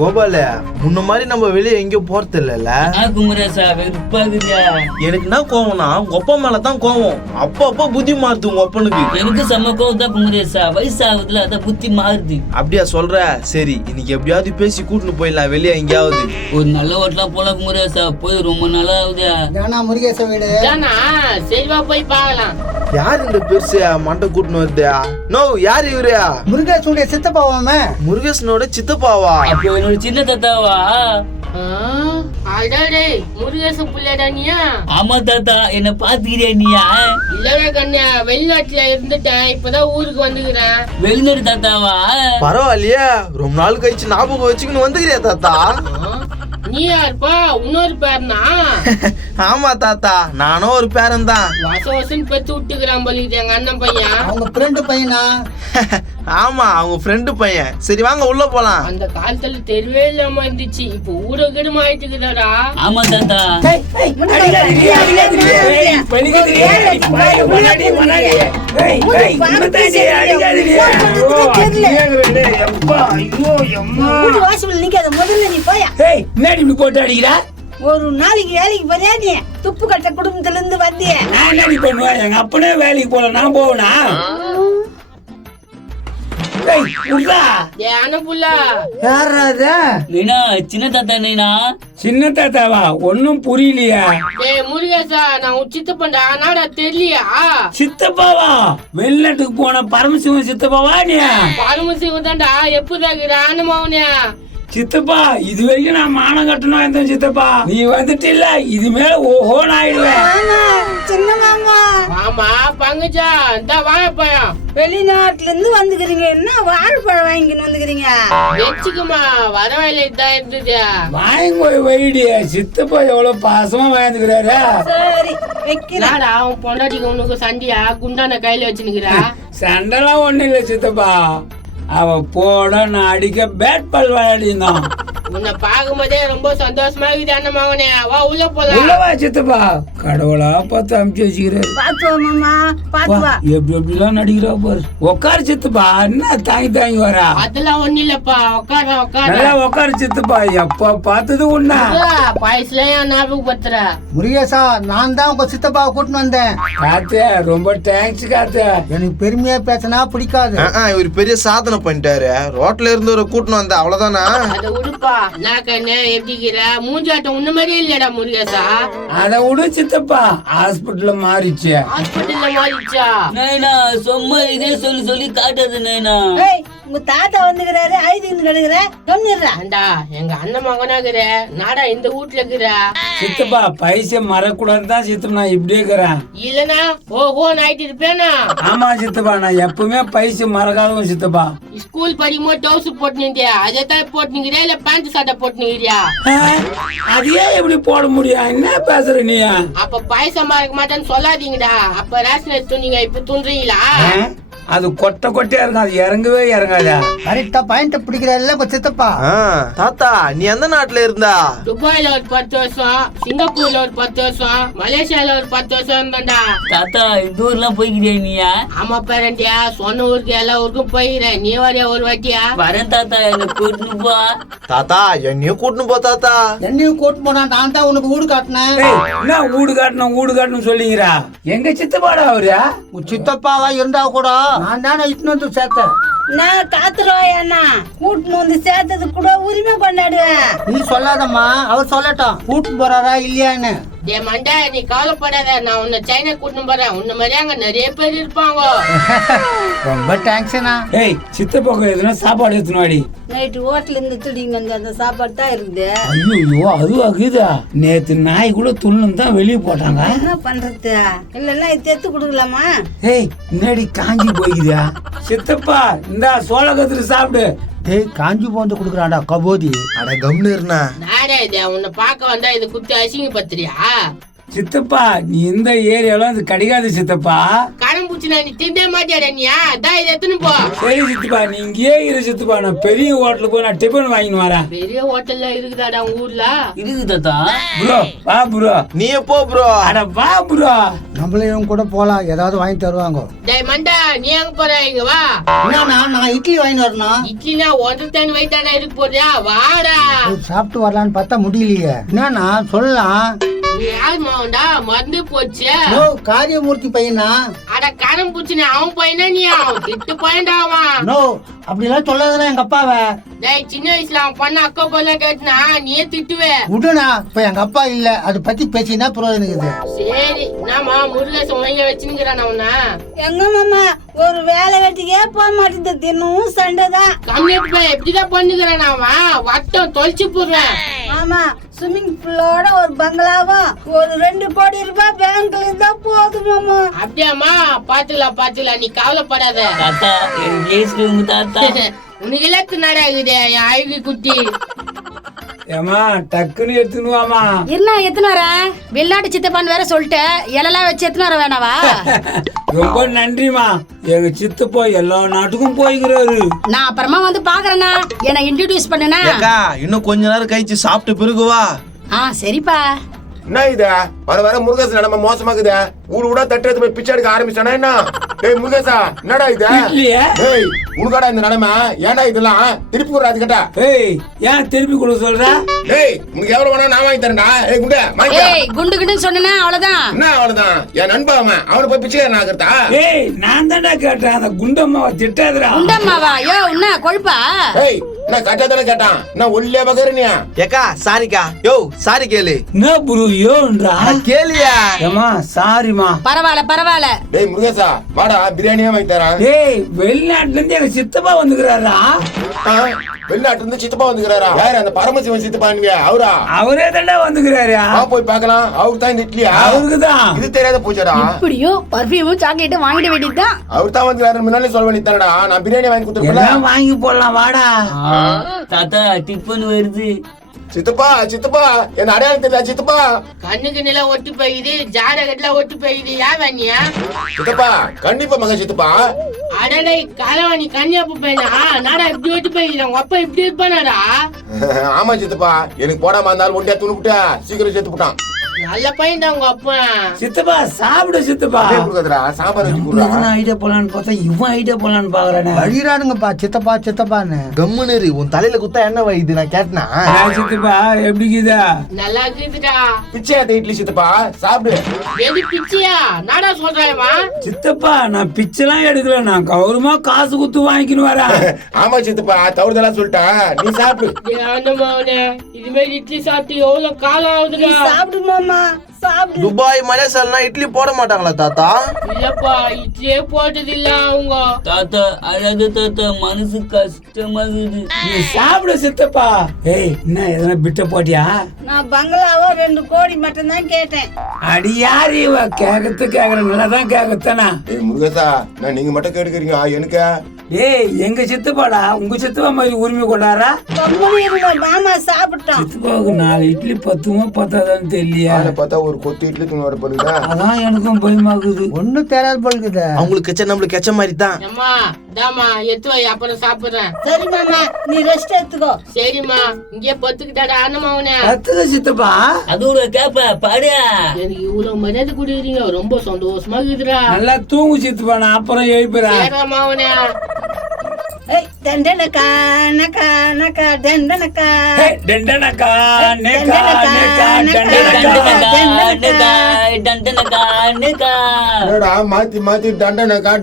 கோபால முன்ன மாதிரி நம்ம வெளியே எங்கேயும் போறது இல்லல்ல. குமரேசா வெறுப்பாகுதியா. எனக்கு என்ன கோவம்னா உங்க அப்பா மேலதான் கோவம். அப்ப புத்தி மாறுது உங்க அப்பனுக்கு. எனக்கு செம்ம கோவம் தான் குமரேசா. வயசாகுதுல அத புத்தி மாறுது. அப்படியா சொல்ற? சரி இன்னைக்கு எப்படியாவது பேசி கூட்டின்னு போயிடலாம் வெளியே எங்கேயாவது. ஒரு நல்ல ஹோட்டலா போல குமரேசா. போய் ரொம்ப நாளா ஆகுதா. முருகேச வீடு செல்வா போய் பார்க்கலாம். யார் இந்த பெருசு மண்டை கூட்டின்னு வருது? நோ யார் இவரு? முருகேசனுடைய சித்தப்பாவாம. முருகேசனோட சித்தப்பாவா? அப்போ என்னோட சின்ன தாத்தாவா? அடடே முருகேசன் புள்ளடா நீயா? ஆமா தாத்தா, என்ன பாத்துக்கிறியா நீயா? இல்லடா கண்ணா, வெளிநாட்டுல இருந்துட்டேன், இப்பதான் ஊருக்கு வந்துக்கிறேன். வெளிநாடு தாத்தாவா? பரவாயில்லையே, ரொம்ப நாள் கழிச்சு ஞாபகம் வச்சுக்கின்னு வந்துக்கிறியா தாத்தா? நீ யாருப்பா? இன்னொரு பேர்னா? ஆமா தாத்தா, நானும் ஒரு பேரன் தான். வச வசன் பெத்து விட்டுக்கிறான் போலிது எங்க அண்ணன் பையன். அவங்க ஃப்ரெண்டு பையனா? ஆமா அவங்க ஃப்ரெண்டு பையன். சரி வாங்க உள்ள போலாம். அந்த காலத்துல தெருவே இல்லாம இருந்துச்சு, இப்ப ஊட கிடமா ஆயிட்டுக்குதாடா. ஆமா தாத்தா. ஒரு நாளைக்கு வேலைக்கு போறியா நீ? துப்பு கட்ட குடும்பத்துல இருந்து வந்திய. நான் என்ன பண்ணுவேன்? எங்க அப்பனே வேலைக்கு போல நான் போவனா? சின்ன தாத்தா நீனா? சின்ன தாத்தாவா? ஒன்னும் புரியலையா? முருகேசா, நான் உன் சித்தப்பண்டா, நாடா தெரியலையா? சித்தப்பாவா? வெளிநாட்டுக்கு போன பரமசிவன் சித்தப்பாவா நீ? பரமசிவன் தான்டா. எப்பதாகிறான்னு மௌனியா? சித்தப்பா இது வரைக்கும் நான் மானம் கட்டணும் இருந்தேன் சித்தப்பா. நீ வந்துட்டு இல்ல இது மேல ஓஹோன்னு ஆயிடுவேன். சின்ன மாமா. மாமா பங்குச்சா இந்த வாழைப்பழம். வெளிநாட்டுல இருந்து வந்துக்கிறீங்க, என்ன வாழைப்பழம் வாங்கின்னு வந்துக்கிறீங்க? வச்சுக்குமா, வர வேலை இதான் இருந்தது. வாங்கி போய் வைடிய. சித்தப்பா எவ்வளவு பாசமா வாங்கிக்கிறாரு. சரி வைக்கிறேன். அவன் பொண்டாட்டிக்கு உனக்கு சண்டியா குண்டான கையில வச்சுனுக்கிறா? சண்டைலாம் ஒண்ணு இல்ல சித்தப்பா. அவ போட நான் அடிக்க பேட் பால் விளையாடினான். உன்னை பாக்கும்போதே ரொம்ப சந்தோஷமா இருக்குது அண்ணன் மகனே. வா உள்ள போலாம். உள்ளவா சித்தப்பா. கடவுளா பார்த்து அமுச்சு வச்சுக்கிறாரு. பாத்து மாமா, பாத்து வா. எப்படி எப்படிலாம் நடிக்கிறா பாரு. உக்காரு சித்தப்பா. என்ன தாங்கி வரா? அதெல்லாம் ஒண்ணு இல்லப்பா. உட்கார நல்லா உக்காரு சித்தப்பா. எப்ப பார்த்தது ஒண்ணா பாயசுல ஏன் ஞாபகப்படுத்துற? முருகேசா, நான் தான் உங்க சித்தப்பாவை கூட்டின்னு வந்தேன். காத்தே ரொம்ப தேங்க்ஸ் காத்தே. எனக்கு பெருமையா பேசினா பிடிக்காது. இவர் பெரிய சாதனை பண்ணிட்டாரு. ரோட்ல இருந்து ஒரு கூட்டின்னு வந்த அவ்வளவுதானா? அத உடுப்பா. நான் கண்ணு எப்படிக்கிற மூஞ்சாட்டம் உன்ன மாதிரியே இல்லடா முருகேசா. அத விடு சித்தப்பா. ஹாஸ்பிட்டல்ல மாறிச்சு. ஹாஸ்பிட்டல்ல மாறிச்சா? நைனா சும்மா இதே சொல்லி சொல்லி காட்டாது நைனா. உங்க தாத்தா வந்துக்கிறாரு, ஐதுன்னு கிடக்குற சொன்னிடுறா. ஏண்டா எங்க அண்ணன் மகனாக்குற நாடா இந்த வீட்டுல இருக்கிற. சித்தப்பா பைசா மறக்கூடாதுன்னு தான் சித்தப்பா நான் இப்படியே இருக்கிறேன். இல்லனா ஓஹோ ஆயிட்டு இருப்பேனா? ஆமா சித்தப்பா, நான் எப்பவுமே பைசா மறக்காதவன் சித்தப்பா. ஸ்கூல் படிக்கும்போது டவுஸ் போட்டுனியா? அதே தான் போட்டுனிக்கிறியா இல்ல பேண்ட் சட்டை போட்டுனிக்கிறியா? அதையே எப்படி போட முடியும்? என்ன பேசுற நீ? அப்ப பைசா மறக்க மாட்டேன்னு சொல்லாதீங்கடா. அப்ப ரேஷன் துணிங்க இப்ப துன்றீங்களா? அது கொட்டையா இருக்கும். அது இறங்கவே இறங்காதா? கரெக்டா பாயிண்ட் பிடிக்கிறாருல்ல உங்க சித்தப்பா. தாத்தா நீ எந்த நாட்டுல இருந்தா? துபாயில ஒரு 10 வருஷம், சிங்கப்பூர்ல ஒரு 10 வருஷம், மலேசியால ஒரு 10 வருஷம் இருந்தேன்டா. தாத்தா இந்த ஊர்லாம் போய்க்கிறியா நீயா? ஆமா பேரண்டியா, சொன்ன ஊருக்கு எல்லா ஊருக்கும் போயிடுறேன். நீ வரையா ஒரு வாட்டியா? வரேன் தாத்தா, என்ன கூட்டின்னு போ. தாத்தா என்னையும் கூட்டின்னு போ தாத்தா. என்னையும் கூட்டு போனா நான் தான் உனக்கு வீடு காட்டினேன். என்ன வீடு காட்டணும் சொல்லிக்கிறா? எங்க சித்தப்பாடா அவரு? உன் சித்தப்பாவா இருந்தா கூட நான் தானே இட்டுன்னு வந்து சேர்த்தேன். நான் காத்துருவாயண்ணா கூட்டின்னு வந்து சேர்த்தது கூட உரிமை கொண்டாடுவேன். நீ சொல்லாதம்மா, அவர் சொல்லட்டும் கூட்டு போறாரா இல்லையான்னு. டே மண்டா, நீ கவலைப்படாத. நான் உன்னை சைனா கூட்டின்னு போறேன். உன்ன மாதிரி அங்க நிறைய பேர் இருப்பாங்க. ரொம்ப தேங்க்ஸ்ண்ணா. ஏய் சித்தப்பாக்கு எதுனா சாப்பாடு எடுத்துனாடி. நைட்டு ஹோட்டல்ல இருந்து திடீங்க வந்து அந்த சாப்பாடு தான் இருக்குது. ஐயோ அது ஆகுதா? நேத்து நாய் கூட துள்ளுன்னு தான் வெளியே போட்டாங்க. என்ன பண்றது? இல்லன்னா இது எடுத்து கொடுக்கலாமா? ஏய் முன்னாடி காஞ்சி போய்க்குதா? சித்தப்பா இந்தா சோள கத்திரி சாப்பிடு. டேய் காஞ்சி போந்து குடுக்குறான்டா கபோதி. அட கம்னு இருந்தா நாடா இது உன்னை பார்க்க வந்தா இது குத்தி அசிங்க பத்திரியா? சித்தப்பா நீ இந்த ஏரியால அது கிடைக்காது சித்தப்பா. கரம் பூச்சி நீ திண்டே மாட்டியாடா நீயா? தா இதை எடுத்துன்னு போ. சரி சித்தப்பா நீ இங்கேயே இரு சித்தப்பா, நான் பெரிய ஹோட்டலுக்கு போய் நான் டிஃபன் வாங்கின்னு வரேன். பெரிய ஹோட்டல்ல இருக்குதாடா உங்க ஊர்ல? இருக்குது தாத்தா. ப்ரோ வா ப்ரோ. நீ எப்போ ப்ரோ? அட வா ப்ரோ. நம்மளையும் கூட போலாம், ஏதாவது வாங்கி தருவாங்க. டேய் மண்டா நீ எங்க போற? இங்க வா. என்னண்ணா நான் இட்லி வாங்கி வரணும். இட்லினா 1 டன் வைத்தாடா இருக்கு போறியா? வாடா. சாப்பிட்டு வரலான்னு பார்த்தா முடியலையே. என்னண்ணா சொல்லலாம். நீ யார் மாவன்டா? மறந்து போச்சு. ஓ காரியமூர்த்தி பையனா? அட கரம் பூச்சி அவன் பையனா நீ? அவன் திட்டு பையன்டா அவன். நோ அப்படிலாம் சொல்லாதனா எங்க அப்பாவை. டேய் சின்ன வயசுல அவன் பண்ண அக்கா போல கேட்டுனா நீயே திட்டுவே. விடுண்ணா, இப்ப எங்க அப்பா இல்ல, அதை பத்தி பேசினா பிரயோஜனம். சரி நாமா முருகேசன் வாங்கி வச்சுக்கிறான் அவனா. எங்க மாமா ஒரு வேலை வெட்டிக்கே போக மாட்டேங்குது, தினமும் சண்டை தான். கம்மிட்டு போய் எப்படிதான் பண்ணுகிறான் அவன்? வட்டம் தொலைச்சு போடுவேன். ஆமா, ஸ்விம்மிங் பூலோட ஒரு பங்களாவும் ஒரு 2 கோடி ரூபாய் பேங்க்ல இருந்தா போதும் மாமா. அப்படியாமா? பாத்துக்கலாம் நீ கவலைப்படாத. தாத்தா என் பிளேஸ்ல உங்க தாத்தா. உனக்கு இலக்கு நடக்குது என் அழகு குட்டி. ஏமா டக்குன்னு எடுத்துன்னு வாமா. என்ன எத்தனை வர வெளிநாட்டு சித்தப்பான்னு வேற சொல்லிட்டு இலெல்லாம் வச்சு எத்தனை வர வேணாவா? ரொம்ப நன்றிமா. எங்க சித்தப்பா எல்லா நாட்டுக்கும் போய்கிறாரு. நான் அப்புறமா வந்து பாக்குறேன்னா என்ன இன்ட்ரோடியூஸ் பண்ணுனா. ஏக்கா இன்னும் கொஞ்ச நேரம் கழிச்சு சாப்பிட்டு பிறகு வா. சரிப்பா. என்ன இது வர முருகேசன் நிலைமை மோசமாக்குது. ஊரு கூட தட்டு எடுத்து போய் பிச்சை எடுக்க ஆரம்பிச்சானா என்ன? டேய் முருகேசா என்னடா இது? இல்லையே. டேய் உனக்காடா இந்த நிலைமை? ஏன்டா இதெல்லாம் திருப்பி கொடுறாது கேட்டா? ஏய் ஏன் திருப்பி கொடு சொல்ற? டேய் உனக்கு எவ்வளவு வேணா நான் வாங்கி தரேன்டா. ஏய் குண்டே வாங்கி. ஏய் குண்டு குண்டுன்னு சொன்னேனா அவ்வளவுதான். என்ன அவ்வளவுதான்? என் நண்பா அவனை போய் பிச்சை ஆகிறதா? ஏய் நான் தான்டா கேட்டேன், அந்த குண்டம்மாவை திட்டாதடா. குண்டம்மாவா? யோ என்ன கொழுப்பா? ஏய் நான் கட்டாதானே கேட்டான். நான் ஒல்லியா பகரனியா? ஏக்கா சாரிக்கா. யோ சாரி கேளு. என்ன புரு யோன்றா? கேளியா? ஏமா சாரிமா. பரவாயில்ல. டேய் முருகேசா வாடா பிரியாணியா வாங்கி தரேன். ஏய் வெளிநாட்டுல இருந்து எங்க சித்தப்பா வந்துக்கிறாரா? வெளிநாட்டுல இருந்து சித்தப்பா வந்துக்கிறாரா? யாரு அந்த பரமசிவன் சித்தப்பானுங்க? அவரா? அவரே தான்டா வந்துக்கிறாரு. வா போய் பார்க்கலாம். அவருக்கு தான் இந்த இட்லியா? அவருக்குதான். இது தெரியாத பூச்சடா. இப்படியோ பர்ஃபியூமும் சாக்லேட்டும் வாங்கிட வேண்டியதுதான். அவர் தான் வந்துக்கிறாரு. முன்னாலே சொல்ல வேண்டியதானடா. நான் பிரியாணி வாங்கி கொடுத்துருப்பேன். எல்லாம் வாங்கி போடலாம் வாடா. தாத்தா டிஃபன் வருது. சித்தப்பா என்ன அடையாளம் தெரியல சித்தப்பா. கண்ணுக்கு நில ஒட்டு போயிது, ஜாடகத்துல ஒட்டு போயிது. யா வேணியா? சித்தப்பா கண்டிப்பா மக சித்தப்பா. அடடே காலவாணி கன்னியாப்பு பையனா? நாடா இப்படி ஒட்டு போயிது, உங்க அப்பா இப்படி இருப்பானாடா? ஆமா சித்தப்பா, எனக்கு போடாம இருந்தாலும் ஒண்டியா துணுக்கிட்டா சீக்கிரம் செத்து போட்டான். நல்ல பையன் தான் உங்க அப்பா. சித்தப்பா சாப்பிடு சித்தப்பா. சாம்பார் வச்சு கொடுறா. ஐடியா போலான்னு பார்த்தா இவன் ஐடியா போலான்னு பாக்குறானே. வழிறானுங்கப்பா சித்தப்பான்னு. கம்முன்னு உன் தலையில குத்தா என்ன வைது நான் கேட்டனா? சித்தப்பா எப்படிக்குதா? நல்லா இருக்குதுடா. பிச்சை எடுத்த இட்லி சித்தப்பா சாப்பிடு. எது பிச்சியா? நாடா சொல்றேமா? சித்தப்பா நான் பிச்செல்லாம் எடுக்கல, நான் கௌரவமா காசு குத்து வாங்கிக்கின்னு வரேன். ஆமா சித்தப்பா தவறுதெல்லாம் சொல்லிட்டா. நீ சாப்பிடு. இது மாதிரி இட்லி சாப்பிட்டு எவ்வளவு காலம் ஆகுதுடா? சாப்பிடு மாமா சாப்பிடு. துபாய் மலேசியால இட்லி போட மாட்டாங்களா தாத்தா? இல்லப்பா இட்லியே போட்டது இல்ல அவங்க. தாத்தா அழகு தாத்தா, மனசு கஷ்டமா இருக்குது. நீ சாப்பிடு சித்தப்பா. ஏய் என்ன எதனா பிட்ட போட்டியா? நான் பங்களாவோ 2 கோடி மட்டும் தான் கேட்டேன். அடி யாரு இவ கேக்குற நல்லாதான் கேக்குத்தானா? ஏய் முருகேசா நான் நீங்க மட்டும் கேட்டுக்கிறீங்க எனக்கு. ஏய் எங்க சித்தப்பாடா உங்க சித்தப்பா மாதிரி உரிமை கொண்டாரா? கம்முனு இருங்க மாமா சாப்பிட்டோம். சித்தப்பாவுக்கு 4 இட்லி பத்துமோ பத்தாதான்னு தெரியலையா? அதை பார்த்தா ஒரு கொத்து இட்லி துணி வர போகுதா? அதான் எனக்கும் பயமாக்குது. ஒண்ணும் தெரியாது போலுக்குது. அவங்களுக்கு கெச்ச நம்மளுக்கு கெச்ச மாதிரி தான். அம்மா தாமா எத்து வை, அப்புறம் சாப்பிடுறேன். சரி மாமா நீ ரெஸ்ட் எடுத்துக்கோ. சரிம்மா இங்கே பத்துக்கிட்டாடா அண்ணமாவனே. கத்துக்க சித்தப்பா. அதோட கேப்ப பாடு. எனக்கு இவ்வளவு மரியாதை கொடுக்குறீங்க, ரொம்ப சந்தோஷமா இருக்குதுடா. நல்லா தூங்கு சித்தப்பா, நான் அப்புறம் எழுப்புறேன். சேரமாவனே. ஏய் டண்டனக்கா நக்கா நக்கா டண்டனக்கா. டண்டனக்கா நேக்கா நேக்கா டண்டனக்கா. என்னடா மாத்தி தண்டனக்கா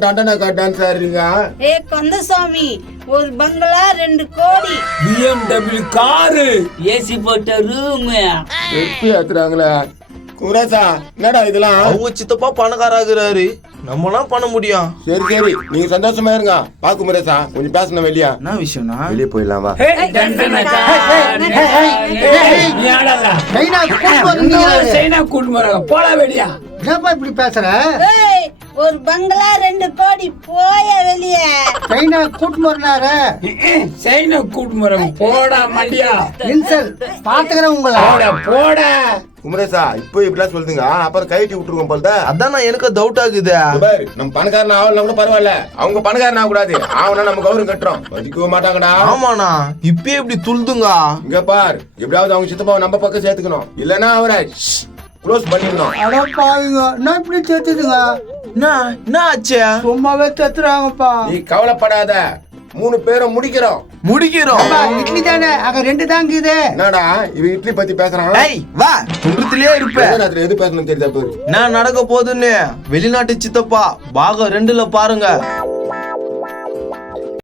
டான்ஸ் ஆடுறீங்க? ஏய் கந்தசாமி ஒரு பங்களா 2 கோடி. BMW காரு, ஏசி போட்ட ரூம். எப்படி ஏத்துறாங்களே? குமரேசா என்னடா இதெல்லாம்? அவங்க சித்தப்பா பணக்காராகிறாரு, நம்மளாம் பண்ண முடியும். சரி நீங்க சந்தோஷமா இருங்க. பா குமரேசா கொஞ்சம் பேசணும் வெளியா. என்ன விஷயம்னா? வெளியே போயிடலாம் வா. டண்டனக்கா நீ ஆடாதா? சைனா கூட்டு வரீங்க. சைனா கூட்டு போறாங்க, போடா வெளியா. என்னப்பா இப்படி பேசுற? ஏய் ஒரு பங்களா 2 கோடி போய வெளியே. சைனா கூட்டு போறாரு. சைனா கூட்டு முறை போடா மண்டியா. இன்சல் பாத்துக்கிறேன் உங்களை. போடா குமரேசா இப்போ இப்படிலாம் சொல்லுங்க, அப்புறம் கைட்டி விட்டுருவோம் போல. அதான் நான் எனக்கு டவுட் ஆகுது. நம்ம பணக்காரன் ஆகலாம் கூட பரவாயில்ல, அவங்க பணக்காரன் ஆக கூடாது. ஆவனா நம்ம கௌரவம் கட்டுறோம், மதிக்கவே மாட்டாங்கடா. ஆமாண்ணா இப்பயே இப்படி துள்ளுதுங்க. இங்க பார், எப்படியாவது அவங்க சித்தப்பாவை நம்ம பக்கம் சேர்த்துக்கணும், இல்லன்னா அவரை க்ளோஸ் பண்ணிடணும். அட பாருங்க, நான் இப்படி சேர்த்துதுங்க. என்ன ஆச்சு? சும்மாவே சேர்த்துறாங்கப்பா. நீ கவலைப்படாத, 3 பேரும் முடிக்கிறோம். இட்லி தானே, அங்க 2 தாங்க இது. என்னடா இவன் இட்லி பத்தி பேசுறான்? ஏய் வா, துன்றத்திலே இருப்பேன். ராத்திரி எது பேசணும் தெரியுதா? நான் நடக்க போதுன்னு வெளிநாட்டு சித்தப்பா பாகம் 2ல பாருங்க.